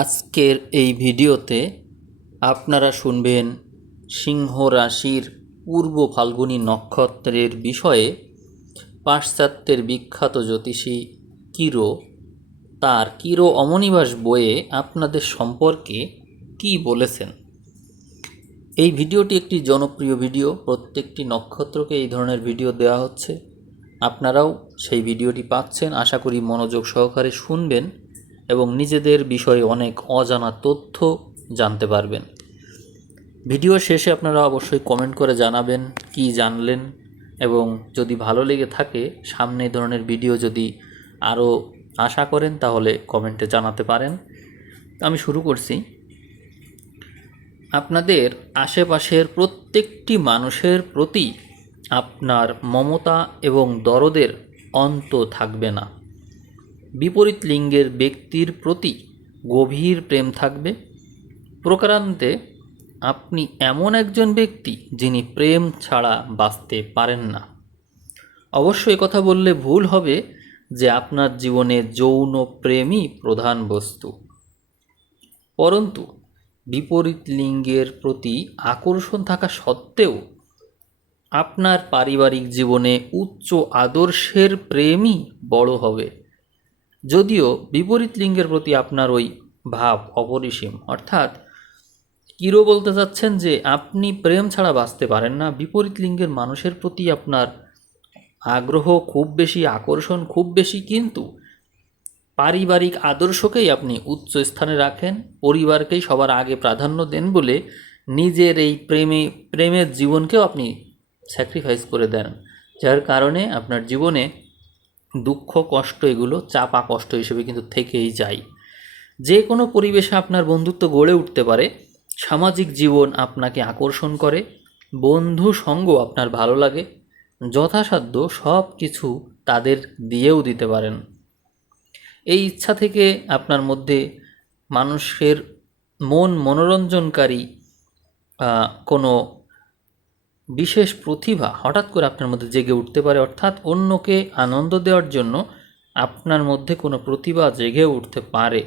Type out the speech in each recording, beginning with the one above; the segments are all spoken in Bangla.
আজকের এই ভিডিওতে আপনারা শুনবেন সিংহ রাশির পূর্ব ফাল্গুনী নক্ষত্রের বিষয়ে পাশ্চাত্যের বিখ্যাত জ্যোতিষী কিরো তার কিরো অমনিবাস বইয়ে আপনাদের সম্পর্কে কি বলেছেন। এই ভিডিওটি একটি জনপ্রিয় ভিডিও, প্রত্যেকটি নক্ষত্রকে এই ধরনের ভিডিও দেওয়া হচ্ছে। আপনারাও সেই ভিডিওটি পাচ্ছেন। আশা করি মনোযোগ সহকারে শুনবেন এবং নিজেদের বিষয়ে অনেক অজানা তথ্য জানতে পারবেন। ভিডিও শেষে আপনারা অবশ্যই কমেন্ট করে জানাবেন কি জানলেন, এবং যদি ভালো লেগে থাকে সামনে এই ধরনের ভিডিও যদি আরও আশা করেন তাহলে কমেন্টে জানাতে পারেন। আমি শুরু করছি। আপনাদের আশেপাশের প্রত্যেকটি মানুষের প্রতি আপনার মমতা এবং দরদের অন্ত থাকবে না। বিপরীত লিঙ্গের ব্যক্তির প্রতি গভীর প্রেম থাকবে। প্রকারান্তে আপনি এমন একজন ব্যক্তি যিনি প্রেম ছাড়া বাঁচতে পারেন না। অবশ্যই কথা বললে ভুল হবে যে আপনার জীবনে যৌন প্রেমই প্রধান বস্তু, পরন্তু বিপরীত লিঙ্গের প্রতি আকর্ষণ থাকা সত্ত্বেও আপনার পারিবারিক জীবনে উচ্চ আদর্শের প্রেমই বড় হবে। যদিও বিপরীত লিঙ্গের প্রতি আপনার ওই ভাব অপরিসীম, অর্থাৎ কিরো বলতে চাচ্ছেন যে আপনি প্রেম ছাড়া বাঁচতে পারেন না। বিপরীত লিঙ্গের মানুষের প্রতি আপনার আগ্রহ খুব বেশি, আকর্ষণ খুব বেশি, কিন্তু পারিবারিক আদর্শকেই আপনি উচ্চ স্থানে রাখেন, পরিবারকেই সবার আগে প্রাধান্য দেন বলে নিজের এই প্রেমের জীবনকেও আপনি স্যাক্রিফাইস করে দেন, যার কারণে আপনার জীবনে দুঃখ কষ্ট এগুলো চাপা কষ্ট হিসেবে কিন্তু থেকেই যায়। যে কোনো পরিবেশে আপনার বন্ধুত্ব গড়ে উঠতে পারে, সামাজিক জীবন আপনাকে আকর্ষণ করে, বন্ধু সঙ্গ আপনার ভালো লাগে, যথাসাধ্য সব কিছু তাদের দিয়েও দিতে পারেন। এই ইচ্ছা থেকে আপনার মধ্যে মানুষের মন মনোরঞ্জনকারী কোনো বিশেষ প্রতিভা হঠাৎ করে আপনার মধ্যে জেগে উঠতে পারে, অর্থাৎ অন্যকে আনন্দ দেওয়ার জন্য আপনার মধ্যে কোনো প্রতিভা জেগে উঠতে পারে।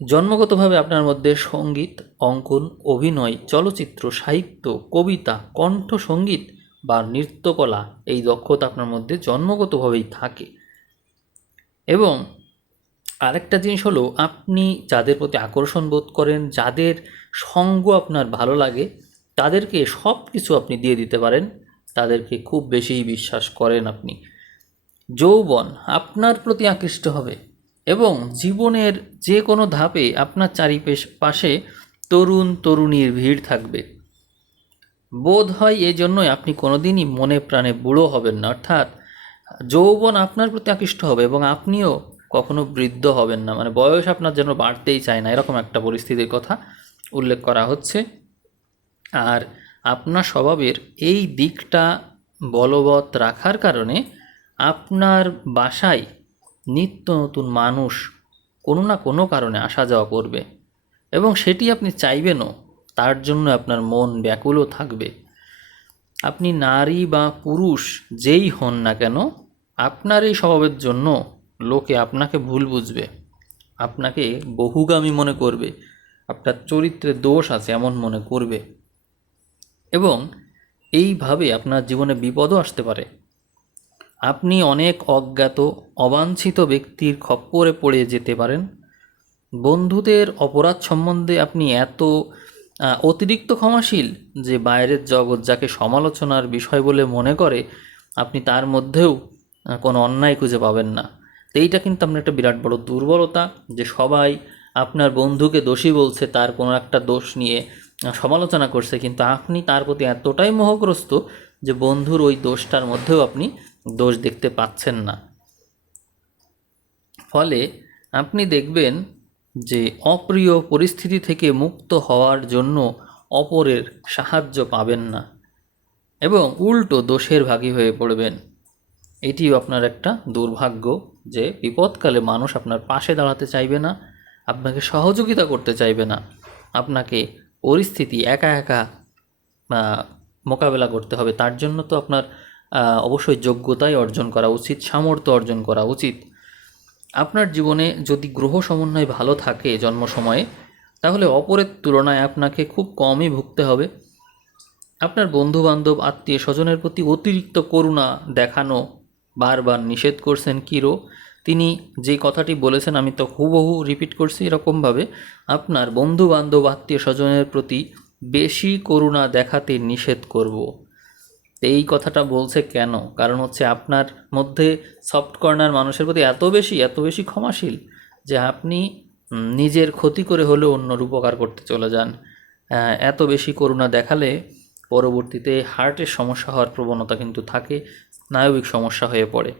জন্মগতভাবে আপনার মধ্যে সঙ্গীত, অঙ্কন, অভিনয়, চলচ্চিত্র, সাহিত্য, কবিতা, কণ্ঠসঙ্গীত বা নৃত্যকলা এই দক্ষতা আপনার মধ্যে জন্মগতভাবেই থাকে। এবং আরেকটা জিনিস হলো, আপনি যাদের প্রতি আকর্ষণ বোধ করেন, যাদের সঙ্গ আপনার ভালো লাগে, তাদেরকে সব কিছু আপনি দিয়ে দিতে পারেন, তাদেরকে খুব বেশি বিশ্বাস করেন আপনি। যৌবন আপনার প্রতি আকৃষ্ট হবে এবং জীবনের যে কোনো ধাপে আপনার চারিপাশে তরুণ তরুণীর ভিড় থাকবে। বোধ হয় এই জন্যই আপনি কোনোদিনই মনে প্রাণে বুড়ো হবেন না, অর্থাৎ যৌবন আপনার প্রতি আকৃষ্ট হবে এবং আপনিও কখনো বৃদ্ধ হবেন না, মানে বয়স আপনার যেন বাড়তেই চায় না, এরকম একটা পরিস্থিতির কথা উল্লেখ করা হচ্ছে। আর আপনার স্বভাবের এই দিকটা বলবৎ রাখার কারণে আপনার বাসায় নিত্য নতুন মানুষ কোনো না কোনো কারণে আসা যাওয়া করবে এবং সেটি আপনি চাইবেনও, তার জন্য আপনার মন ব্যাকুলও থাকবে। আপনি নারী বা পুরুষ যেই হন না কেন, আপনার এই স্বভাবের জন্য লোকে আপনাকে ভুল বুঝবে, আপনাকে বহুগামী মনে করবে, আপনার চরিত্রে দোষ আছে এমন মনে করবে এবং এইভাবে আপনার জীবনে বিপদও আসতে পারে। আপনি অনেক অজ্ঞাত অবাঞ্ছিত ব্যক্তির খপ্পরে পড়ে যেতে পারেন। বন্ধুদের অপরাধ সম্বন্ধে আপনি এত অতিরিক্ত ক্ষমাশীল যে বাইরের জগৎ যাকে সমালোচনার বিষয় বলে মনে করে, আপনি তার মধ্যেও কোনো অন্যায় খুঁজে পাবেন না। তো এইটা কিন্তু আপনার একটা বিরাট বড় দুর্বলতা, যে সবাই আপনার বন্ধুকে দোষী বলছে, তার কোনো একটা দোষ নিয়ে সমালোচনা করছে, কিন্তু আপনি তার প্রতি এতটাই মোহগ্রস্ত যে বন্ধুর ওই দোষটার মধ্যেও আপনি দোষ দেখতে পাচ্ছেন না। ফলে আপনি দেখবেন যে অপ্রিয় পরিস্থিতি থেকে মুক্ত হওয়ার জন্য অপরের সাহায্য পাবেন না এবং উল্টো দোষের ভাগী হয়ে পড়বেন। এটিও আপনার একটা দুর্ভাগ্য যে বিপদকালে মানুষ আপনার পাশে দাঁড়াতে চাইবে না, আপনাকে সহযোগিতা করতে চাইবে না, আপনাকে পরিস্থিতি একা একা মোকাবেলা করতে হবে। তার জন্য তো আপনার অবশ্যই যোগ্যতাই অর্জন করা উচিত, সামর্থ্য অর্জন করা উচিত। আপনার জীবনে যদি গ্রহ সমন্বয় ভালো থাকে জন্ম সময়ে, তাহলে অপরের তুলনায় আপনাকে খুব কমই ভুগতে হবে। আপনার বন্ধুবান্ধব আত্মীয় স্বজনের প্রতি অতিরিক্ত করুণা দেখানো বারবার নিষেধ করছেন কিরো। তিনি যে কথাটি বলেছেন আমি তো হুবহু রিপিট করছি এরকমভাবে, আপনার বন্ধুবান্ধব আত্মীয় স্বজনের প্রতি বেশি করুণা দেখাতে নিষেধ করব। এই কথাটা বলছে কেন? কারণ হচ্ছে আপনার মধ্যে সফট কর্নার মানুষের প্রতি এত বেশি ক্ষমাশীল যে আপনি নিজের ক্ষতি করে হলেও অন্যর উপকার করতে চলে যান। এত বেশি করুণা দেখালে পরবর্তীতে হার্টের সমস্যা হওয়ার প্রবণতা কিন্তু থাকে, স্নায়বিক সমস্যা হয়ে পড়ে।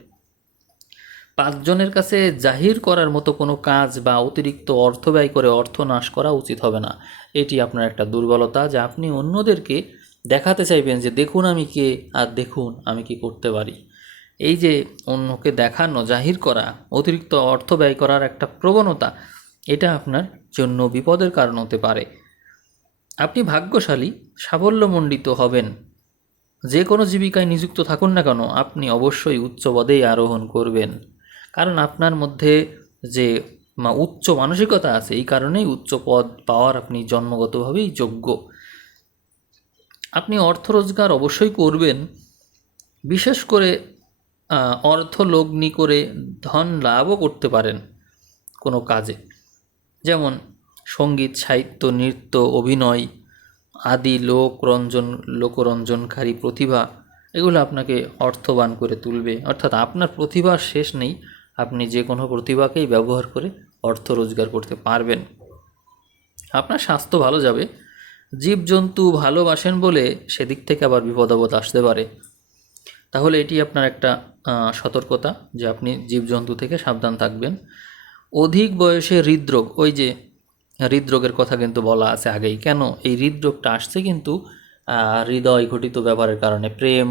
পাঁচজনের কাছে জাহির করার মতো কোনো কাজ বা অতিরিক্ত অর্থ ব্যয় করে অর্থ নাশ করা উচিত হবে না। এটি আপনার একটা দুর্বলতা, যে আপনি অন্যদেরকে দেখাতে চাইবেন যে দেখুন আমি কে, আর দেখুন আমি কি করতে পারি। এই যে অন্যকে দেখানো, জাহির করা, অতিরিক্ত অর্থ ব্যয় করার একটা প্রবণতা, এটা আপনার জন্য বিপদের কারণ হতে পারে। আপনি ভাগ্যশালী, সাফল্যমণ্ডিত হবেন। যে কোনো জীবিকায় নিযুক্ত থাকুন না কেন, আপনি অবশ্যই উচ্চ পদেই আরোহণ করবেন। কারণ আপনার মধ্যে যে উচ্চ মানসিকতা আছে, এই কারণেই উচ্চ পদ পাওয়ার আপনি জন্মগতভাবেই যোগ্য। আপনি অর্থ রোজগার অবশ্যই করবেন, বিশেষ করে অর্থ লগ্নি করে ধন লাভও করতে পারেন কোনো কাজে, যেমন সঙ্গীত, সাহিত্য, নৃত্য, অভিনয় আদি লোকরঞ্জনকারী প্রতিভা, এগুলো আপনাকে অর্থবান করে তুলবে। অর্থাৎ আপনার প্রতিভার শেষ নেই, আপনি যে কোনো প্রতিভাকেই ব্যবহার করে অর্থ রোজগার করতে পারবেন। আপনার স্বাস্থ্য ভালো যাবে। জীবজন্তু ভালোবাসেন বলে সেদিক থেকে আবার বিপদ আপদ আসতে পারে, তাহলে এটি আপনার একটা সতর্কতা যে আপনি জীবজন্তু থেকে সাবধান থাকবেন। অধিক বয়সে হৃদরোগ, ওই যে হৃদরোগের কথা কিন্তু বলা আছে আগেই। কেন এই হৃদরোগটা আসছে? কিন্তু হৃদয় ঘটিত ব্যাপারের কারণে, প্রেম,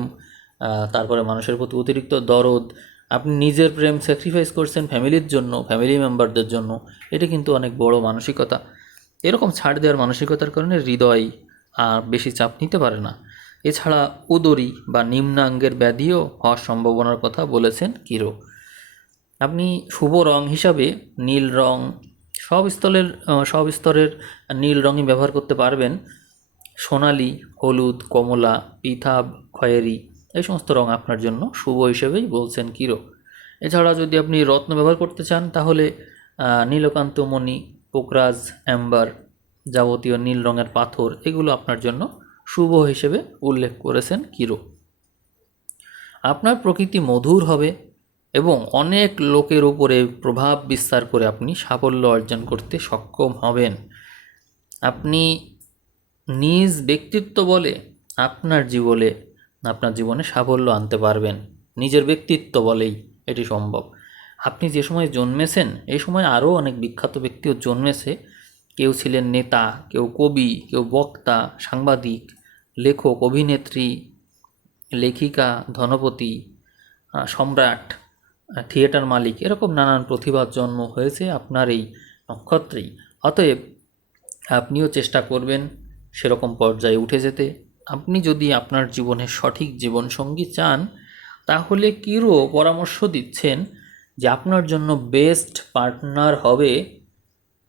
তারপরে মানুষের প্রতি অতিরিক্ত দরদ, আপনি নিজের প্রেম স্যাক্রিফাইস করছেন ফ্যামিলির জন্য, ফ্যামিলি মেম্বারদের জন্য, এটা কিন্তু অনেক বড় মানসিকতা। এরকম ছাড় দেওয়ার মানসিকতার কারণে হৃদয় বেশি চাপ নিতে পারে না। এছাড়া উদরী বা নিম্নাঙ্গের ব্যাধিও হওয়ার সম্ভাবনার কথা বলেছেন কিরো। আপনি শুভ রং হিসাবে নীল রং, সব স্তরের নীল রঙই ব্যবহার করতে পারবেন। সোনালি, হলুদ, কমলা, পিতাভ, খয়েরি, এই সমস্ত রং আপনার জন্য শুভ হিসেবেই বলছেন কিরো। এছাড়া যদি আপনি রত্ন ব্যবহার করতে চান, তাহলে নীলকান্ত মণি, পোকরাজ, অ্যাম্বার, যাবতীয় নীল রঙের পাথর, এগুলো আপনার জন্য শুভ হিসেবে উল্লেখ করেছেন কিরো। আপনার প্রকৃতি মধুর হবে এবং অনেক লোকের উপরে প্রভাব বিস্তার করে আপনি সাফল্য অর্জন করতে সক্ষম হবেন। আপনি নিজ ব্যক্তিত্ব বলে আপনার জীবনে সাফল্য আনতে পারবেন। নিজের ব্যক্তিত্ব বলেই এটি সম্ভব। আপনি যে সময় জন্মেছেন, এই সময় আরও অনেক বিখ্যাত ব্যক্তিও জন্মেছে। কেউ ছিলেন নেতা, কেউ কবি, কেউ বক্তা, সাংবাদিক, লেখক, অভিনেত্রী, লেখিকা, ধনপতি, সম্রাট, থিয়েটার মালিক, এরকম নানান প্রতিভার জন্ম হয়েছে আপনার এই নক্ষত্রেই। অতএব আপনিও চেষ্টা করবেন সেরকম পর্যায়ে উঠে যেতে। আপনি যদি আপনার জীবনে সঠিক জীবনসঙ্গী চান, তাহলে কিরো পরামর্শ দিচ্ছেন যে আপনার জন্য বেস্ট পার্টনার হবে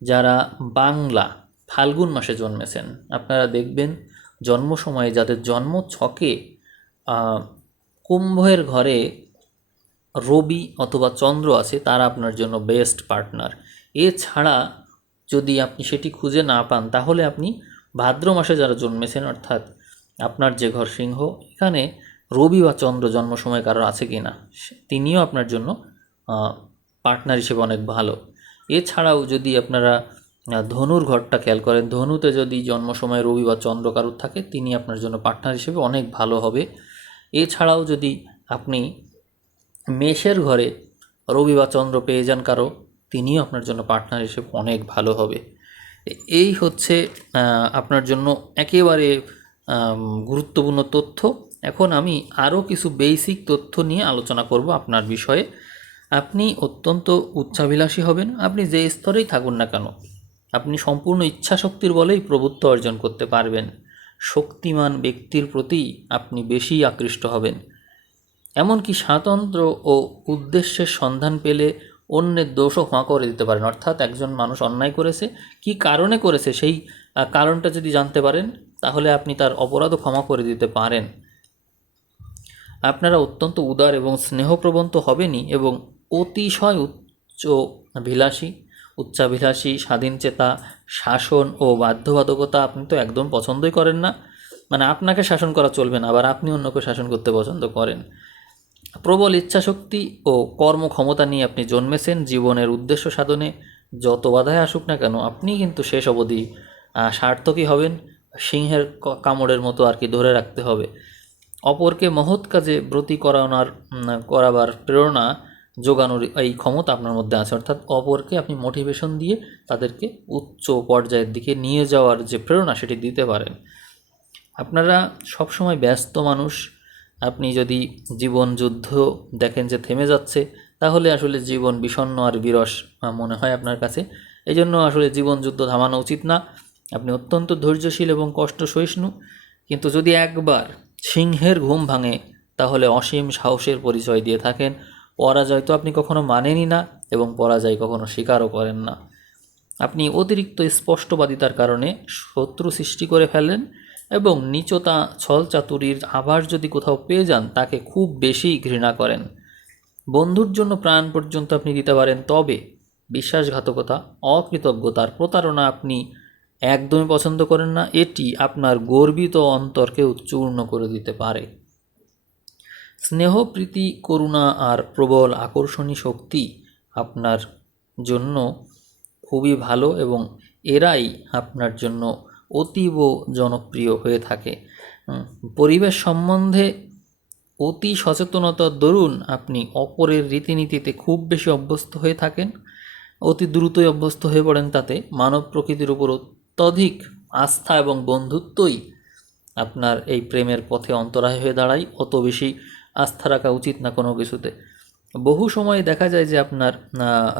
যারা বাংলা ফাল্গুন মাসে জন্মেছেন। আপনারা দেখবেন জন্ম সময়ে যাদের জন্ম ছকে কুম্ভের ঘরে রবি অথবা চন্দ্র আছে, তারা আপনার জন্য বেস্ট পার্টনার। এছাড়া যদি আপনি সেটি খুঁজে না পান, তাহলে আপনি ভাদ্র মাসে যারা জন্মেছেন, অর্থাৎ আপনার যে ঘর সিংহ, এখানে রবি বা চন্দ্র জন্ম সময় কারোর আছে কি না, তিনিও আপনার জন্য পার্টনার হিসেবে অনেক ভালো। এছাড়াও যদি আপনারা ধনুর ঘরটা খেয়াল করেন, ধনুতে যদি জন্ম সময় রবি বা চন্দ্র কারোর থাকে, তিনি আপনার জন্য পার্টনার হিসেবে অনেক ভালো হবে। এছাড়াও যদি আপনি মেষের ঘরে রবি বা চন্দ্র পেয়ে যান কারো, তিনিও আপনার জন্য পার্টনার হিসেবে অনেক ভালো হবে। এই হচ্ছে আপনার জন্য একেবারে গুরুত্বপূর্ণ তথ্য। এখন আমি আরও কিছু বেসিক তথ্য নিয়ে আলোচনা করব আপনার বিষয়ে। আপনি অত্যন্ত উচ্চাভিলাষী হবেন, আপনি যে স্তরেই থাকুন না কেন, আপনি সম্পূর্ণ ইচ্ছাশক্তির বলেই প্রভুত্ব অর্জন করতে পারবেন। শক্তিমান ব্যক্তির প্রতি আপনি বেশি আকৃষ্ট হবেন। এমনকি স্বাতন্ত্র্য ও উদ্দেশ্যের সন্ধান পেলে অন্যের দোষও ক্ষমা করে দিতে পারেন। অর্থাৎ একজন মানুষ অন্যায় করেছে, কি কারণে করেছে সেই কারণটা যদি জানতে পারেন তাহলে আপনি তার অপরাধও ক্ষমা করে দিতে পারেন। আপনারা অত্যন্ত উদার এবং স্নেহপ্রবণ তো হবেনই, এবং অতিশয় উচ্চাভিলাষী, স্বাধীনচেতা, শাসন ও বাধ্যবাধকতা আপনি তো একদম পছন্দই করেন না। মানে আপনাকে শাসন করা চলবে না, আবার আপনি অন্যকে শাসন করতে পছন্দ করেন। প্রবল ইচ্ছাশক্তি ও কর্মক্ষমতা নিয়ে আপনি জন্মেছেন। জীবনের উদ্দেশ্য সাধনে যত বাধাই আসুক না কেন আপনি কিন্তু শেষ অবধি সার্থকই হবেন। সিংহের কামড়ের মতো আর কি ধরে রাখতে হবে। অপরকে মহৎ কাজে ব্রতী করাবার প্রেরণা যোগানোর এই ক্ষমতা আপনার মধ্যে আছে। অর্থাৎ অপরকে আপনি মোটিভেশন দিয়ে তাদেরকে উচ্চ পর্যায়ের দিকে নিয়ে যাওয়ার যে প্রেরণা সেটি দিতে পারেন। আপনারা সবসময় ব্যস্ত মানুষ। আপনি যদি জীবন যুদ্ধ দেখেন যে থেমে যাচ্ছে, তাহলে আসলে জীবন বিষণ্ণ আর বিরস মনে হয় আপনার কাছে। এই জন্য আসলে জীবন যুদ্ধ থামানো উচিত না। আপনি অত্যন্ত ধৈর্যশীল এবং কষ্ট সহিষ্ণু, কিন্তু যদি একবার সিংহের ঘুম ভাঙে তাহলে অসীম সাহসের পরিচয় দিয়ে থাকেন। পরাজয় তো আপনি কখনো মানেনই না এবং পরাজয় কখনো স্বীকারও করেন না। আপনি অতিরিক্ত স্পষ্টবাদিতার কারণে শত্রু সৃষ্টি করে ফেলেন এবং নীচতা, ছলচাতুরির আভাস যদি কোথাও পেয়ে যান তাকে খুব বেশি ঘৃণা করেন। বন্ধুর জন্য প্রাণ পর্যন্ত আপনি দিতে পারেন, তবে বিশ্বাসঘাতকতা, অকৃতজ্ঞতার প্রতারণা আপনি একদমই পছন্দ করেন না। এটি আপনার গর্বিত অন্তরকেও চূর্ণ করে দিতে পারে। স্নেহ, প্রীতি, করুণা আর প্রবল আকর্ষণী শক্তি আপনার জন্য খুবই ভালো এবং এরাই আপনার জন্য অতীব জনপ্রিয় হয়ে থাকে। পরিবেশ সম্বন্ধে অতি সচেতনতার দরুন আপনি অপরের রীতিনীতিতে খুব বেশি অভ্যস্ত হয়ে থাকেন, অতি দ্রুতই অভ্যস্ত হয়ে পড়েন। তাতে মানব প্রকৃতির উপর অত্যধিক আস্থা এবং বন্ধুত্বই আপনার এই প্রেমের পথে অন্তরায় হয়ে দাঁড়ায়। অত বেশি আস্থা রাখা উচিত না কোনো কিছুতে। বহু সময় দেখা যায় যে আপনার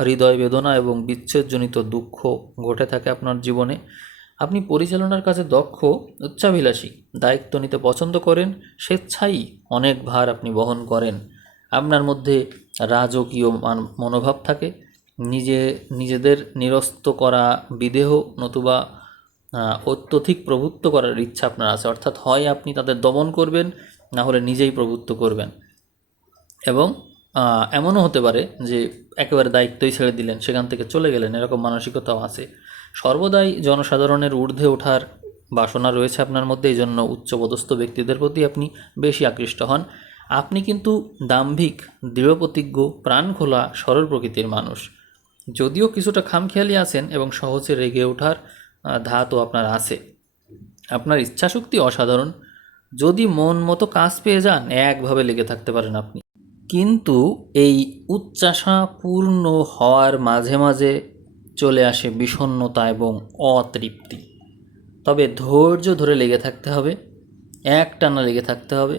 হৃদয় বেদনা এবং বিচ্ছেদজনিত দুঃখ ঘটে থাকে আপনার জীবনে। আপনি পরিচালনার কাজে দক্ষ, উচ্চাভিলাষী, দায়িত্ব নিতে পছন্দ করেন, স্বেচ্ছায় অনেক ভার আপনি বহন করেন। আপনার মধ্যে রাজকীয় মনোভাব থাকে। নিজেদের নিরস্ত করা বিদেহ নতুবা অত্যধিক প্রভুত্ব করার ইচ্ছা আপনার আছে। অর্থাৎ হয় আপনি তাদের দমন করবেন, না হলে নিজেই প্রভুত্ব করবেন। এবং এমনও হতে পারে যে একেবারে দায়িত্বই ছেড়ে দিলেন, সেখান থেকে চলে গেলেন, এরকম মানসিকতাও আছে। সর্বদাই জনসাধারণের ঊর্ধ্বে ওঠার বাসনা রয়েছে আপনার মধ্যে, এই জন্য উচ্চপদস্থ ব্যক্তিদের প্রতি আপনি বেশি আকৃষ্ট হন। আপনি কিন্তু দাম্ভিক, দৃঢ়প্রতিজ্ঞ, প্রাণখোলা, সরল প্রকৃতির মানুষ। যদিও কিছুটা খামখেয়ালি আছেন এবং সহজে রেগে ওঠার ধাতও আপনার আছে। আপনার ইচ্ছাশক্তি অসাধারণ। যদি মন মতো কাজ পেয়ে যান একভাবে লেগে থাকতে পারেন আপনি। কিন্তু এই উচ্চাশা পূর্ণ হওয়ার মাঝে মাঝে চলে আসে বিষণ্ণতা এবং অতৃপ্তি। তবে ধৈর্য ধরে লেগে থাকতে হবে, একটানা লেগে থাকতে হবে,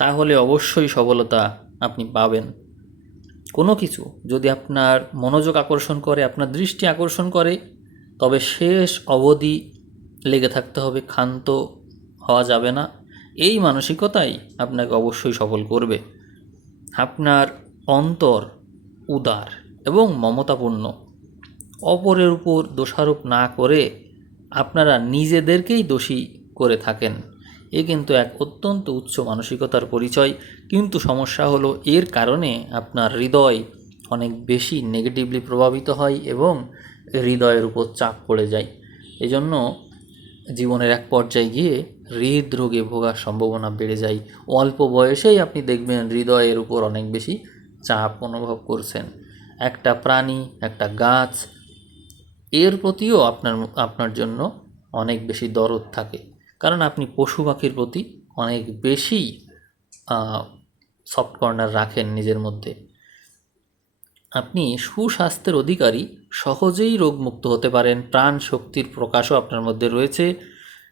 তাহলে অবশ্যই সফলতা আপনি পাবেন। কোনো কিছু যদি আপনার মনোযোগ আকর্ষণ করে, আপনার দৃষ্টি আকর্ষণ করে, তবে শেষ অবধি লেগে থাকতে হবে, ক্ষান্ত হওয়া যাবে না। এই মানসিকতাই আপনাকে অবশ্যই সফল করবে। আপনার অন্তর উদার এবং মমতাপূর্ণ। অপরের উপর দোষারোপ না করে আপনারা নিজেদেরকেই দোষী করে থাকেন। এ কিন্তু এক অত্যন্ত উচ্চ মানসিকতার পরিচয়। কিন্তু সমস্যা হলো এর কারণে আপনার হৃদয় অনেক বেশি নেগেটিভলি প্রভাবিত হয় এবং হৃদয়ের উপর চাপ পড়ে যায়। এজন্য জীবনের এক পর্যায়ে গিয়ে হৃদরোগে ভোগার সম্ভাবনা বেড়ে যায়। অল্প বয়সেই আপনি দেখবেন হৃদয়ের উপর অনেক বেশি চাপ অনুভব করছেন। একটা প্রাণী, একটা গাছ, এর প্রতিও আপনার জন্য অনেক বেশি দরদ থাকে, কারণ আপনি পশু পাখির প্রতি অনেক বেশি সফট কর্নার রাখেন নিজের মধ্যে। আপনি সুস্বাস্থ্যের অধিকারী, সহজেই রোগমুক্ত হতে পারেন, প্রাণ শক্তির প্রকাশও আপনার মধ্যে রয়েছে।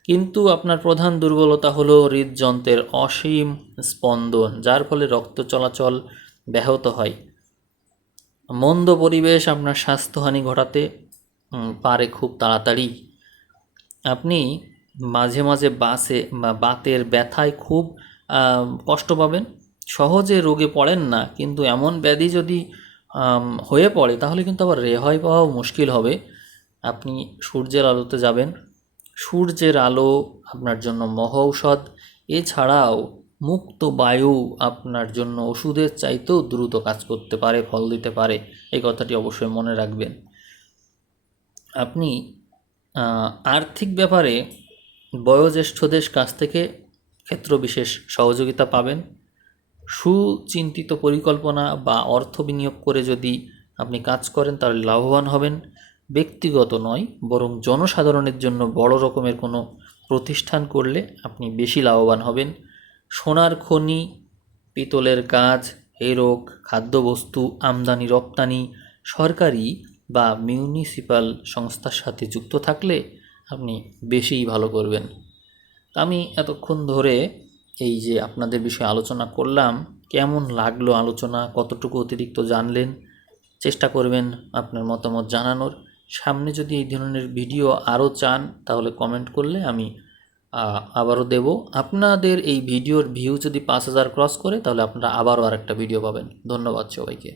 কিন্তু আপনার প্রধান দুর্বলতা হলো হৃদযন্ত্রের অসীম স্পন্দন, যার ফলে রক্ত চলাচল ব্যাহত হয়। মন্দ পরিবেশ আপনার স্বাস্থ্যহানি ঘটাতে পারে খুব তাড়াতাড়ি। আপনি মাঝে মাঝে বাতের ব্যথায় খুব কষ্ট পাবেন। সহজে রোগে পড়েন না, কিন্তু এমন ব্যাধি যদি হয়ে পড়ে, তাহলে কিন্তু আবার রেহাই পাওয়াও মুশকিল হবে। আপনি সূর্যের আলোতে যাবেন। সূর্যের আলো আপনার জন্য মহৌষধ। এছাড়াও মুক্ত বায়ু আপনার জন্য ওষুধের চাইতেও দ্রুত কাজ করতে পারে, ফল দিতে পারে। এই কথাটি অবশ্যই মনে রাখবেন। আপনি আর্থিক ব্যাপারে বয়োজ্যেষ্ঠদের কাছ থেকে ক্ষেত্রবিশেষ সহযোগিতা পাবেন। সুচিন্তিত পরিকল্পনা বা অর্থ বিনিয়োগ করে যদি আপনি কাজ করেন তাহলে লাভবান হবেন। ব্যক্তিগত নয়, বরং জনসাধারণের জন্য বড় রকমের কোনো প্রতিষ্ঠান করলে আপনি বেশি লাভবান হবেন। সোনার খনি, পিতলের কাজ, হীরক, খাদ্যবস্তু, আমদানি রপ্তানি, সরকারি বা মিউনিসিপ্যাল সংস্থার সাথে যুক্ত থাকলে আপনি বেশিই ভালো করবেন। আমি এতক্ষণ ধরে এই যে আপনাদের বিষয়ে আলোচনা করলাম, কেমন লাগলো আলোচনা, কতটুকু অতিরিক্ত জানলেন? চেষ্টা করবেন আপনার মতামত জানানোর। সামনে যদি এই ধরনের ভিডিও আরও চান তাহলে কমেন্ট করলে আমি আবারও দেব। আপনাদের এই ভিডিওর ভিউ যদি 5,000 ক্রস করে তাহলে আপনারা আবারও আরেকটা ভিডিও পাবেন। ধন্যবাদ সবাইকে।